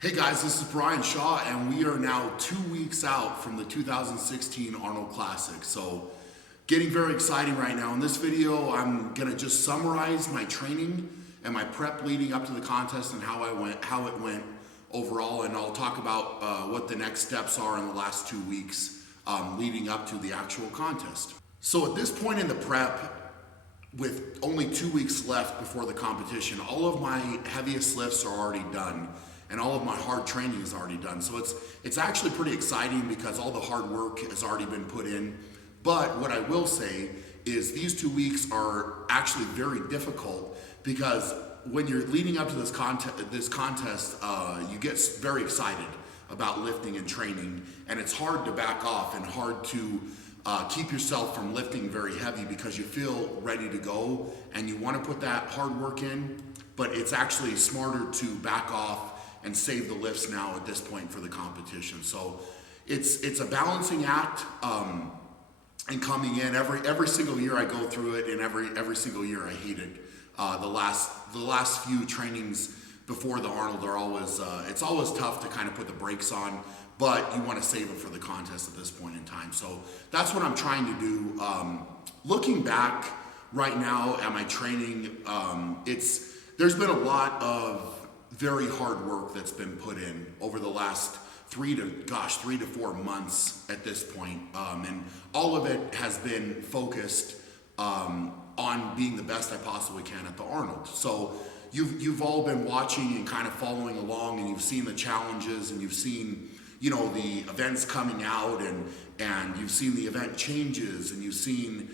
Hey guys, this is Brian Shaw, and we are now 2 weeks out from the 2016 Arnold Classic. So, getting very exciting right now. In this video, I'm gonna just summarize my training and my prep leading up to the contest and how it went overall, and I'll talk about what the next steps are in the last 2 weeks leading up to the actual contest. So, at this point in the prep, with only 2 weeks left before the competition, all of my heaviest lifts are already done and all of my hard training is already done. So it's actually pretty exciting because all the hard work has already been put in. But what I will say is these 2 weeks are actually very difficult because when you're leading up to this contest, you get very excited about lifting and training, and it's hard to back off and hard to keep yourself from lifting very heavy because you feel ready to go and you want to put that hard work in, but it's actually smarter to back off and save the lifts now at this point for the competition. So it's a balancing act, and coming in every single year I go through it, and every single year I hate it. The last few trainings before the Arnold are always it's always tough to kind of put the brakes on, but you want to save it for the contest at this point in time. So that's what I'm trying to do. Looking back right now at my training, there's been a lot of very hard work that's been put in over the last 3 to 4 months at this point. And all of it has been focused on being the best I possibly can at the Arnold. So you've all been watching and kind of following along, and you've seen the challenges, and you've seen, the events coming out, and you've seen the event changes, and you've seen,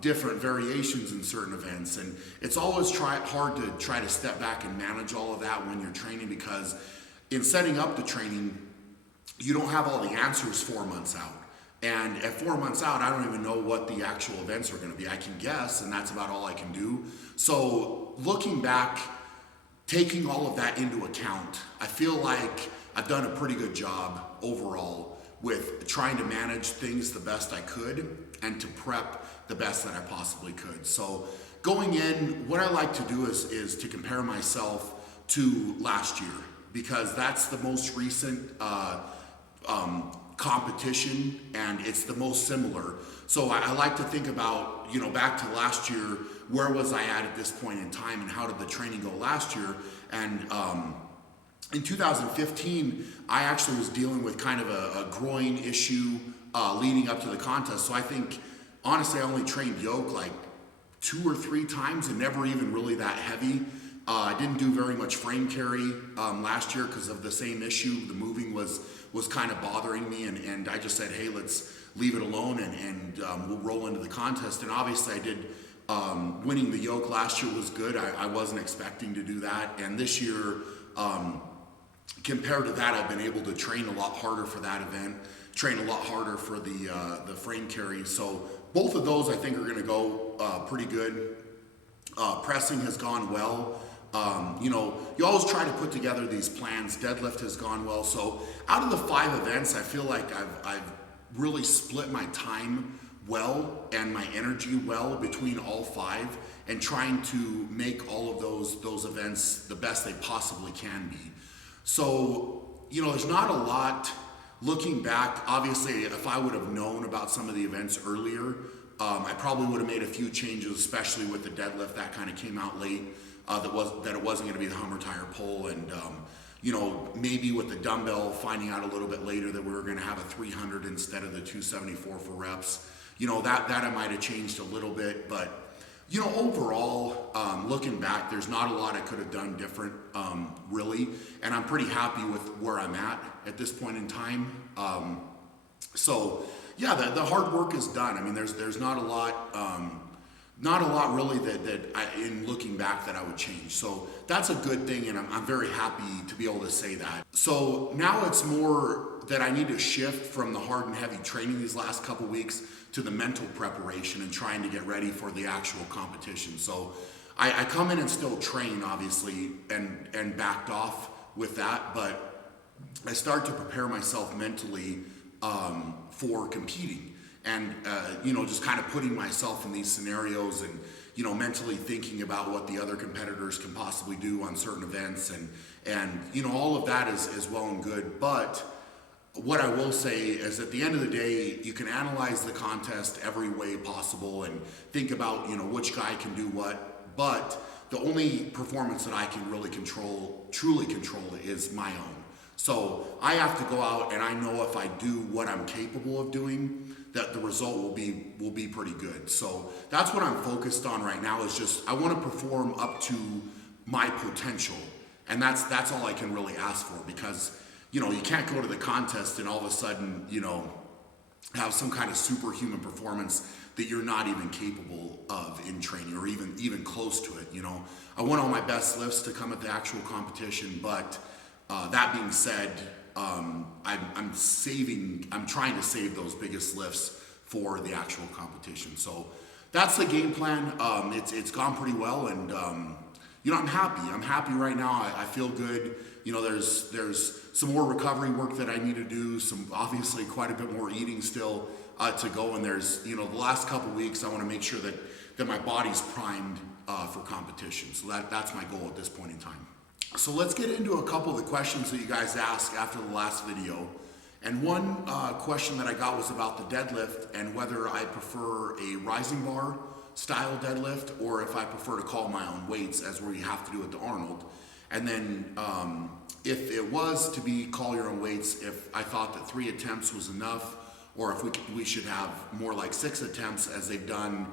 different variations in certain events. And it's always hard to try to step back and manage all of that when you're training, because in setting up the training, you don't have all the answers 4 months out. And at 4 months out, I don't even know what the actual events are going to be. I can guess, and that's about all I can do. So looking back, taking all of that into account, I feel like I've done a pretty good job overall with trying to manage things the best I could and to prep the best that I possibly could. So going in, what I like to do is to compare myself to last year, because that's the most recent competition, and it's the most similar. So I like to think about, back to last year, where was I at this point in time, and how did the training go last year? And in 2015, I actually was dealing with kind of a groin issue leading up to the contest. So I think, honestly, I only trained yoke like 2 or 3 times, and never even really that heavy. I didn't do very much frame carry last year because of the same issue. The moving was kind of bothering me, and I just said, hey, let's leave it alone, and we'll roll into the contest. And obviously I did. Winning the yoke last year was good. I wasn't expecting to do that. And this year, compared to that, I've been able to train a lot harder for that event, train a lot harder for the frame carry. So both of those I think are going to go pretty good. Pressing has gone well. You always try to put together these plans. Deadlift has gone well. So out of the 5 events, I feel like I've really split my time well and my energy well between all 5, and trying to make all of those events the best they possibly can be. So, there's not a lot looking back. Obviously, if I would have known about some of the events earlier, I probably would have made a few changes, especially with the deadlift. That kind of came out late, that it wasn't going to be the Hummer tire pull, and maybe with the dumbbell, finding out a little bit later that we were going to have a 300 instead of the 274 for reps. That I might have changed a little bit, but overall, looking back, there's not a lot I could have done different, really, and I'm pretty happy with where I'm at this point in time. So yeah, the hard work is done. I mean, there's not a lot really that in looking back that I would change. So that's a good thing, and I'm very happy to be able to say that. So now it's more that I need to shift from the hard and heavy training these last couple weeks to the mental preparation and trying to get ready for the actual competition. So I come in and still train, obviously, and backed off with that, but I start to prepare myself mentally for competing, and just kind of putting myself in these scenarios, and mentally thinking about what the other competitors can possibly do on certain events, and all of that is well and good. But what I will say is, at the end of the day, you can analyze the contest every way possible and think about, which guy can do what. But the only performance that I can really truly control, is my own. So I have to go out, and I know if I do what I'm capable of doing, that the result will be pretty good. So that's what I'm focused on right now, is just I want to perform up to my potential. And that's all I can really ask for, because you can't go to the contest and all of a sudden, have some kind of superhuman performance that you're not even capable of in training, or even close to it. I want all my best lifts to come at the actual competition, but that being said, I'm trying to save those biggest lifts for the actual competition. So that's the game plan. It's gone pretty well, and I'm happy. I'm happy right now. I feel good. There's some more recovery work that I need to do. Obviously quite a bit more eating still to go. And there's, the last couple weeks, I want to make sure that my body's primed for competition. So that's my goal at this point in time. So let's get into a couple of the questions that you guys asked after the last video. And one question that I got was about the deadlift, and whether I prefer a rising bar style deadlift, or if I prefer to call my own weights, as we have to do at the Arnold. And then if it was to be call your own weights, if I thought that 3 attempts was enough, or if we should have more like 6 attempts, as they've done,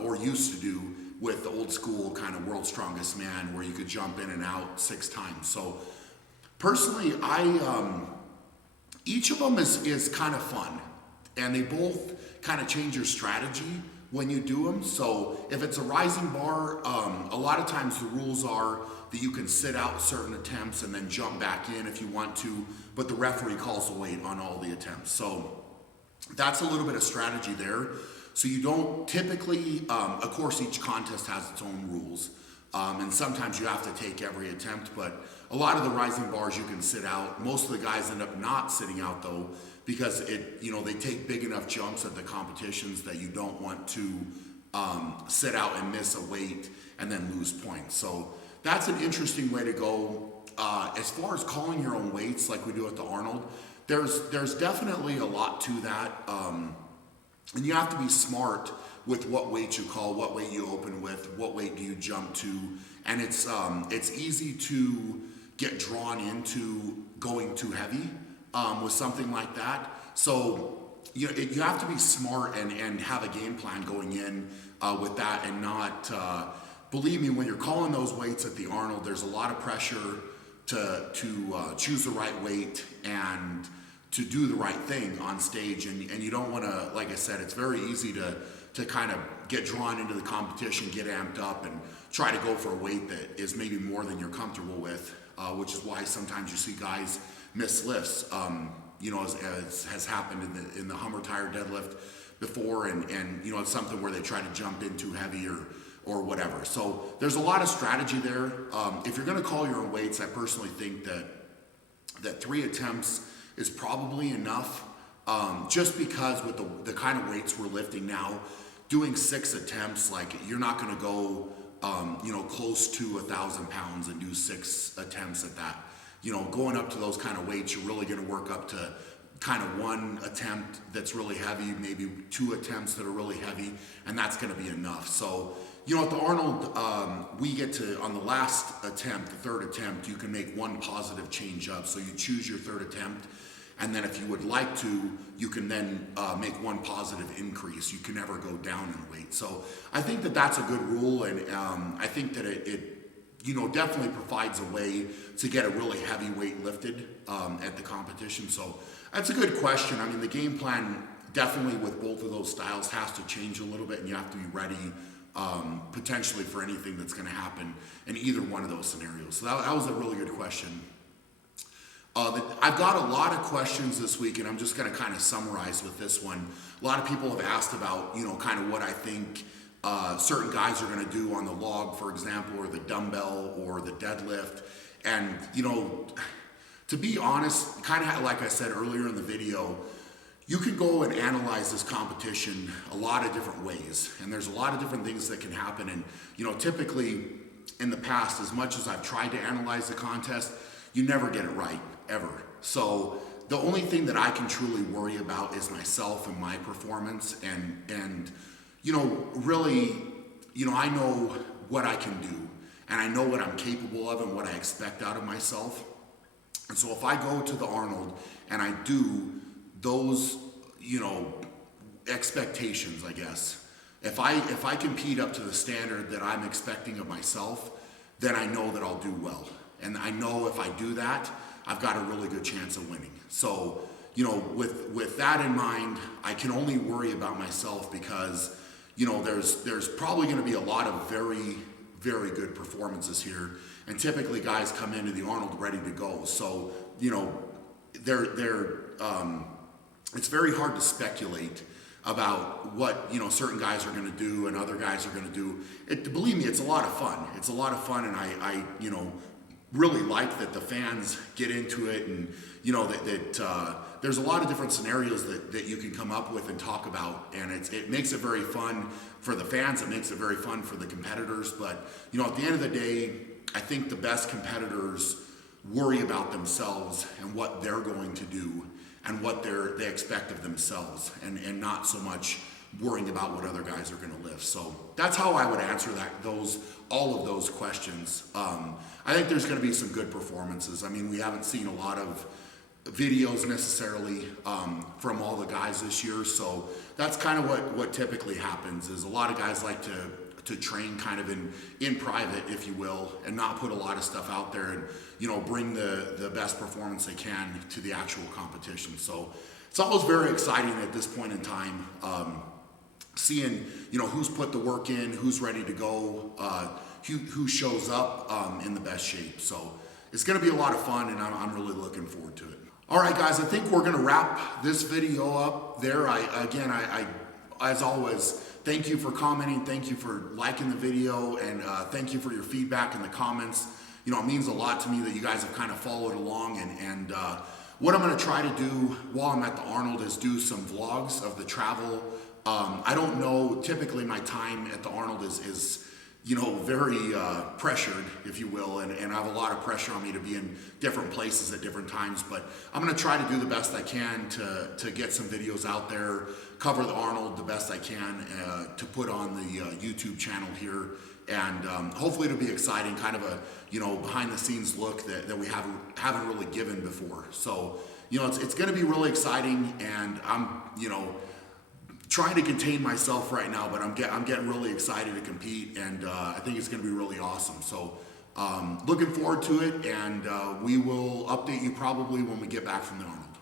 or used to do with the old school kind of World's Strongest Man, where you could jump in and out 6 times. So personally, each of them is kind of fun, and they both kind of change your strategy when you do them. So if it's a rising bar, a lot of times the rules are that you can sit out certain attempts and then jump back in if you want to, but the referee calls the weight on all the attempts. So that's a little bit of strategy there. So you don't typically, of course, each contest has its own rules, and sometimes you have to take every attempt, but a lot of the rising bars you can sit out. Most of the guys end up not sitting out though, because they take big enough jumps at the competitions that you don't want to sit out and miss a weight and then lose points. So that's an interesting way to go. As far as calling your own weights, like we do at the Arnold, there's definitely a lot to that. And you have to be smart with what weight you call, what weight you open with, what weight do you jump to. And it's easy to get drawn into going too heavy with something like that. So you have to be smart and have a game plan going in with that, and not, believe me, when you're calling those weights at the Arnold, there's a lot of pressure to choose the right weight and to do the right thing on stage. And you don't want to, like I said, it's very easy to kind of get drawn into the competition, get amped up, and try to go for a weight that is maybe more than you're comfortable with, which is why sometimes you see guys miss lifts, as has happened in the Hummer tire deadlift before, and it's something where they try to jump in too heavy or whatever. So there's a lot of strategy there. If you're going to call your own weights, I personally think that 3 attempts is probably enough, just because with the kind of weights we're lifting now, doing 6 attempts, like, you're not going to go close to 1,000 pounds and do 6 attempts at that. Going up to those kind of weights, you're really going to work up to kind of 1 attempt that's really heavy, maybe 2 attempts that are really heavy, and that's going to be enough. So, at the Arnold, we get to, on the last attempt, the 3rd attempt, you can make 1 positive change up. So you choose your 3rd attempt, and then if you would like to, you can then make 1 positive increase. You can never go down in weight. So I think that that's a good rule, and I think that it definitely provides a way to get a really heavy weight lifted at the competition. So that's a good question. I mean, the game plan definitely with both of those styles has to change a little bit, and you have to be ready potentially for anything that's going to happen in either one of those scenarios. So that was a really good question. I've got a lot of questions this week, and I'm just going to kind of summarize with this one. A lot of people have asked about, kind of what I think certain guys are going to do on the log, for example, or the dumbbell or the deadlift. And, to be honest, kind of like I said earlier in the video, you can go and analyze this competition a lot of different ways, and there's a lot of different things that can happen. And typically in the past, as much as I've tried to analyze the contest, you never get it right, ever. So the only thing that I can truly worry about is myself and my performance, and really, I know what I can do, and I know what I'm capable of and what I expect out of myself. And so if I go to the Arnold and I do those, expectations, I guess, if I compete up to the standard that I'm expecting of myself, then I know that I'll do well. And I know if I do that, I've got a really good chance of winning. So, with that in mind, I can only worry about myself because, there's probably going to be a lot of very, very good performances here. And typically guys come into the Arnold ready to go. So, it's very hard to speculate about what certain guys are going to do and other guys are going to do. Believe me, it's a lot of fun. It's a lot of fun, and I really like that the fans get into it, and that there's a lot of different scenarios that you can come up with and talk about, and it makes it very fun for the fans. It makes it very fun for the competitors. But at the end of the day, I think the best competitors worry about themselves and what they're going to do and what they expect of themselves, and not so much worrying about what other guys are going to lift. So that's how I would answer all of those questions. I think there's going to be some good performances. I mean, we haven't seen a lot of videos necessarily from all the guys this year, so that's kind of what typically happens. Is a lot of guys like to train kind of in private, if you will, and not put a lot of stuff out there, and bring the best performance they can to the actual competition. So it's always very exciting at this point in time, seeing who's put the work in, who's ready to go, who shows up in the best shape. So it's going to be a lot of fun, and I'm really looking forward to it. All right, guys, I think we're going to wrap this video up there. I as always, thank you for commenting, thank you for liking the video, and thank you for your feedback in the comments. It means a lot to me that you guys have kind of followed along, and what I'm going to try to do while I'm at the Arnold is do some vlogs of the travel. I don't know, typically my time at the Arnold is very pressured, if you will, and I have a lot of pressure on me to be in different places at different times, but I'm going to try to do the best I can to get some videos out there, cover the Arnold the best I can, to put on the YouTube channel here, and hopefully it'll be exciting, kind of a behind the scenes look that we haven't really given before. So it's going to be really exciting, and I'm trying to contain myself right now, but I'm getting really excited to compete, and I think it's going to be really awesome. So looking forward to it, and we will update you probably when we get back from the Arnold.